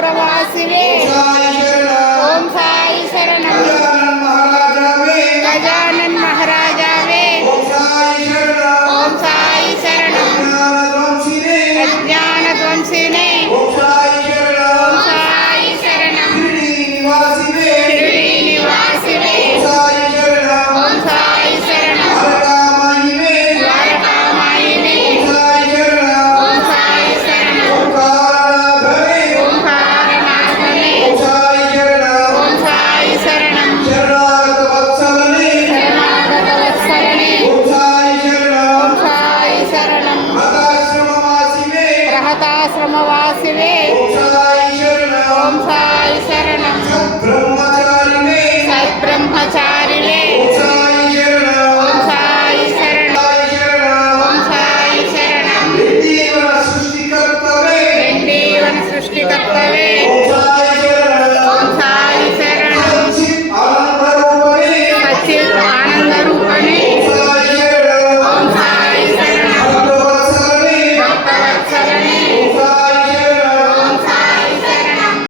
రామపురవాసివే ఓం సాయి శరణం గజానన్ మహారాజావే ఓం సాయి శరణం అజ్ఞాన ధ్వంసినే ఓం సాయి శరణం షిరిడి నివాసివే ఓం సాయి శరణం ద్వారకామాయివే ఓం సాయి శరణం ఓంకారనాథనే ఓం సాయి శరణం శరణాగత వత్సలనే ఓం సాయి శరణం రహతాశ్రమవాసివే